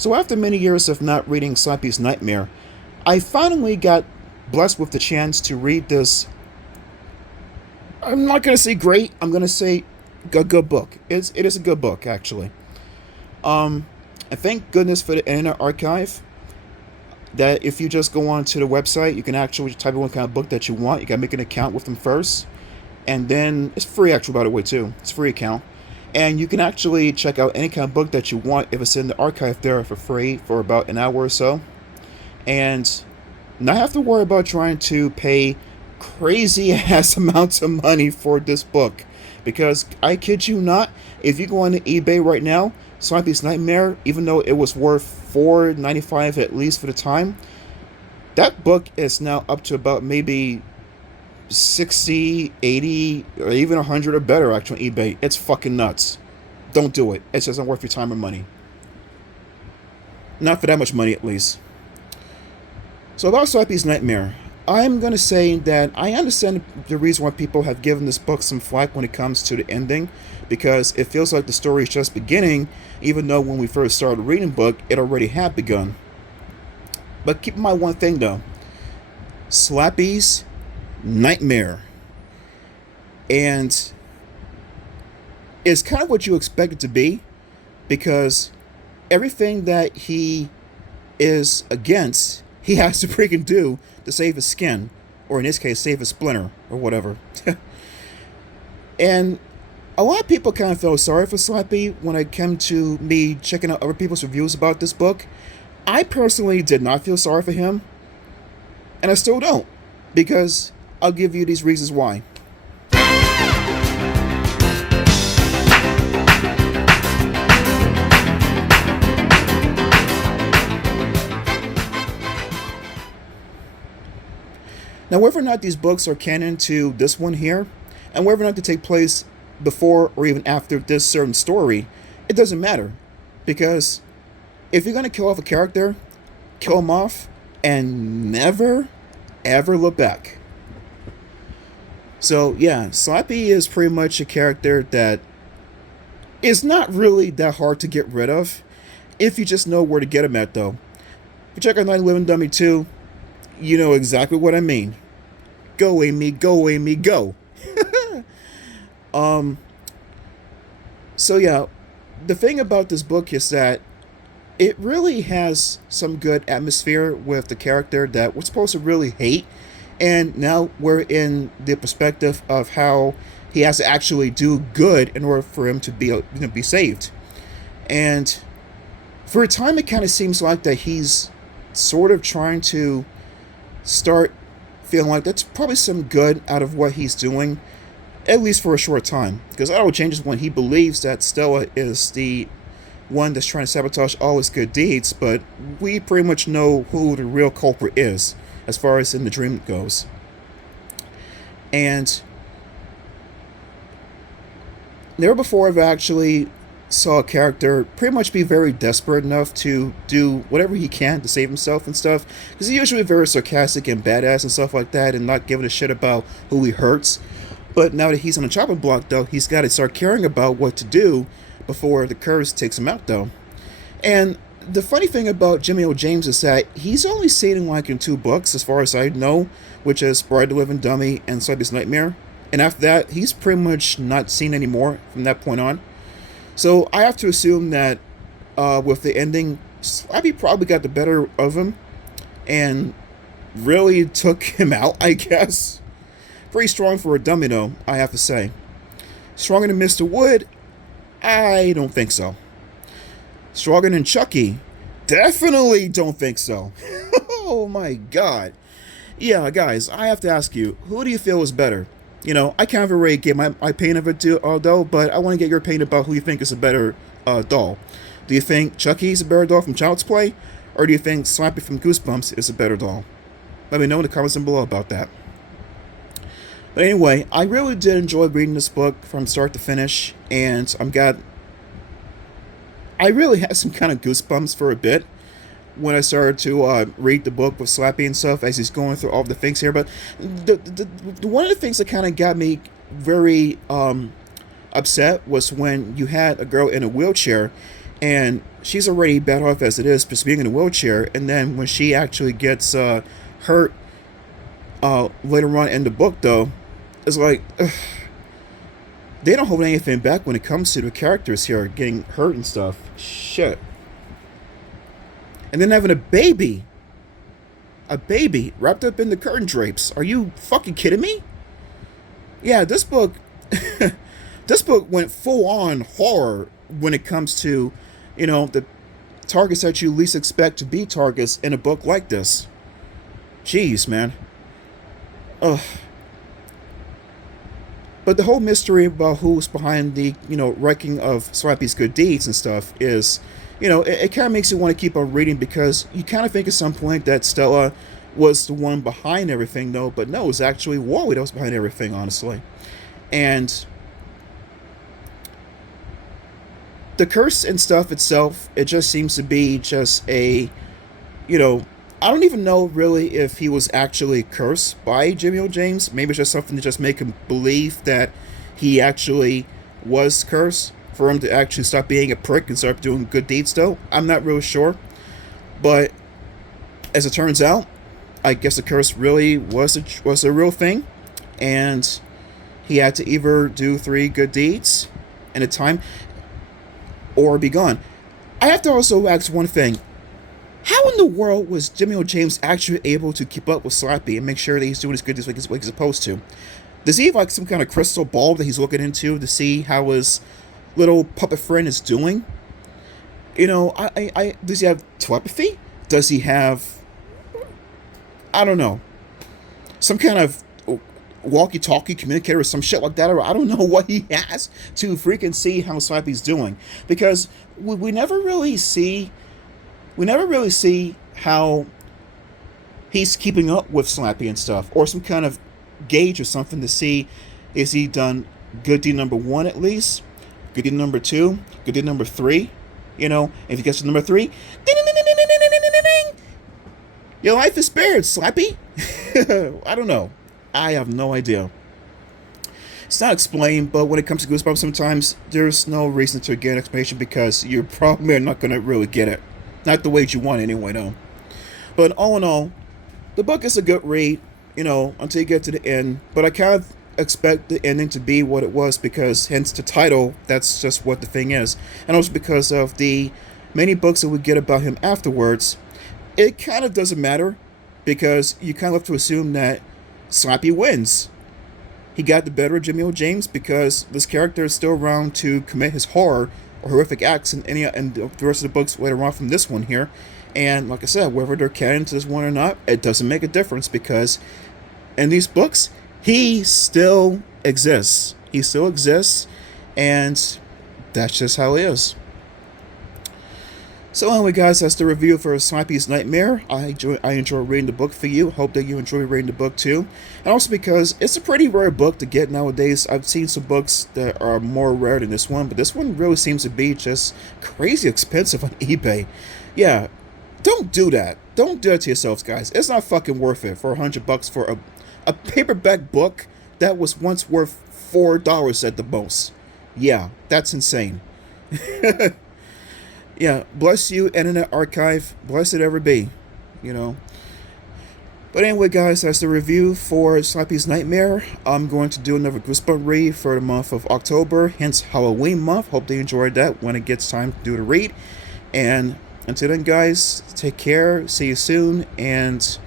So after many years of not reading Slappy's Nightmare, I finally got blessed with the chance to read this. I'm not gonna say great. I'm gonna say a good book. It is a good book actually. Um, and thank goodness for the Internet Archive. That if you just go on to the website, you can actually type in what kind of book that you want. You gotta make an account with them first, and then it's free actually by the way too. It's a free account, and you can actually check out any kind of book that you want if it's in the archive there for free for about an hour or so, and not have to worry about trying to pay crazy ass amounts of money for this book. Because I kid you not, if you go on to eBay right now, Slappy's Nightmare, even though it was worth $4.95 at least for the time, that book is now up to about maybe 60, 80, or even 100 or better actually on eBay. It's fucking nuts. Don't do it. It's just not worth your time or money. Not for that much money at least. So about Slappy's Nightmare, I'm going to say that I understand the reason why people have given this book some flack when it comes to the ending, because it feels like the story is just beginning, even though when we first started reading the book, it already had begun. But keep in mind one thing though, Slappy's Nightmare. And it's kind of what you expect it to be, because everything that he is against, he has to freaking do to save his skin, or in this case, save his splinter, or whatever. And a lot of people kind of felt sorry for Slappy when it came to me checking out other people's reviews about this book. I personally did not feel sorry for him, and I still don't, because I'll give you these reasons why. Now, whether or not these books are canon to this one here, and whether or not they take place before or even after this certain story, it doesn't matter. Because if you're going to kill off a character, kill him off and never, ever look back. So, yeah, Slappy is pretty much a character that is not really that hard to get rid of if you just know where to get him at, though. If you check out Night Living Dummy 2, you know exactly what I mean. Go, Amy, go, Amy, go. So yeah, the thing about this book is that it really has some good atmosphere with the character that we're supposed to really hate, and now we're in the perspective of how he has to actually do good in order for him to be saved. And for a time, it kind of seems like that he's sort of trying to start feeling like that's probably some good out of what he's doing, at least for a short time. Because it all changes when he believes that Stella is the one that's trying to sabotage all his good deeds, but we pretty much know who the real culprit is, as far as in the dream goes. And never before have I actually saw a character pretty much be very desperate enough to do whatever he can to save himself and stuff, because he's usually very sarcastic and badass and stuff like that, and not giving a shit about who he hurts. But now that he's on the chopping block, though, he's got to start caring about what to do before the curse takes him out, though. And the funny thing about Jimmy O. James is that he's only seen him like in 2 books, as far as I know, which is Bride the Living Dummy and Slappy's Nightmare. And after that, he's pretty much not seen anymore from that point on. So I have to assume that with the ending, Slappy probably got the better of him and really took him out, I guess. Pretty strong for a dummy, though, I have to say. Stronger than Mr. Wood? I don't think so. Stronger than Chucky? Definitely don't think so. Oh my god. Yeah, guys, I have to ask you, who do you feel is better? You know, I can't already get my opinion of it, though, but I want to get your opinion about who you think is a better doll. Do you think Chucky's a better doll from Child's Play? Or do you think Slappy from Goosebumps is a better doll? Let me know in the comments down below about that. But anyway, I really did enjoy reading this book from start to finish, and I really had some kind of goosebumps for a bit when I started to read the book with Slappy and stuff as he's going through all the things here. But the one of the things that kind of got me very upset was when you had a girl in a wheelchair and she's already bad off as it is, just being in a wheelchair. And then when she actually gets hurt later on in the book, though, it's like ugh, they don't hold anything back when it comes to the characters here getting hurt and stuff. Shit. And then having a baby wrapped up in the curtain drapes. Are you fucking kidding me? Yeah, this book, this book went full on horror when it comes to, the targets that you least expect to be targets in a book like this. Jeez, man. Ugh. But the whole mystery about who's behind the, wrecking of Slappy's good deeds and stuff is, it kind of makes you want to keep on reading, because you kind of think at some point that Stella was the one behind everything, though. But no, it was actually Wally that was behind everything, honestly. And the curse and stuff itself, it just seems to be just a, I don't even know really if he was actually cursed by Jimmy O. James. Maybe it's just something to just make him believe that he actually was cursed, for him to actually stop being a prick and start doing good deeds, though. I'm not really sure. But as it turns out, I guess the curse really was a real thing. And he had to either do 3 good deeds in a time or be gone. I have to also ask one thing. How in the world was Jimmy O. James actually able to keep up with Slappy and make sure that he's doing his good deeds like he's supposed to? Does he have like some kind of crystal ball that he's looking into to see how his little puppet friend is doing? Does he have telepathy? Does he have, I don't know, some kind of walkie-talkie communicator or some shit like that? Or I don't know what he has to freaking see how Slappy's doing, because we never really see how he's keeping up with Slappy and stuff, or some kind of gauge or something to see, is he done good deed number 1 at least, good deed number 2, good deed number 3, if he gets to number 3, ding, ding, ding, ding, ding, ding, ding, ding, ding, your life is spared, Slappy. I don't know. I have no idea. It's not explained, but when it comes to Goosebumps, sometimes there's no reason to get an explanation, because you're probably not going to really get it. Not the way you want anyway, though. But all in all, the book is a good read, until you get to the end. But I kind of expect the ending to be what it was, because hence the title, that's just what the thing is. And also because of the many books that we get about him afterwards, it kind of doesn't matter, because you kind of have to assume that Slappy wins. He got the better of Jimmy O. James, because this character is still around to commit his horror or horrific acts in the rest of the books later on from this one here. And like I said, whether they're canon to this one or not, it doesn't make a difference, because in these books, he still exists. He still exists, and that's just how it is. So anyway, guys, that's the review for Slappy's Nightmare. I enjoy reading the book for you. Hope that you enjoy reading the book too. And also because it's a pretty rare book to get nowadays. I've seen some books that are more rare than this one, but this one really seems to be just crazy expensive on eBay. Yeah, don't do that. Don't do it to yourselves, guys. It's not fucking worth it for $100 for a paperback book that was once worth $4 at the most. Yeah, that's insane. Yeah, bless you, Internet Archive. Bless it ever be, But anyway, guys, that's the review for Slappy's Nightmare. I'm going to do another Goosebump read for the month of October, hence Halloween month. Hope they enjoyed that when it gets time to do the read. And until then, guys, take care. See you soon. And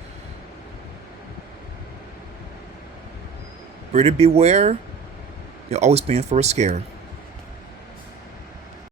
reader beware. You're always being for a scare.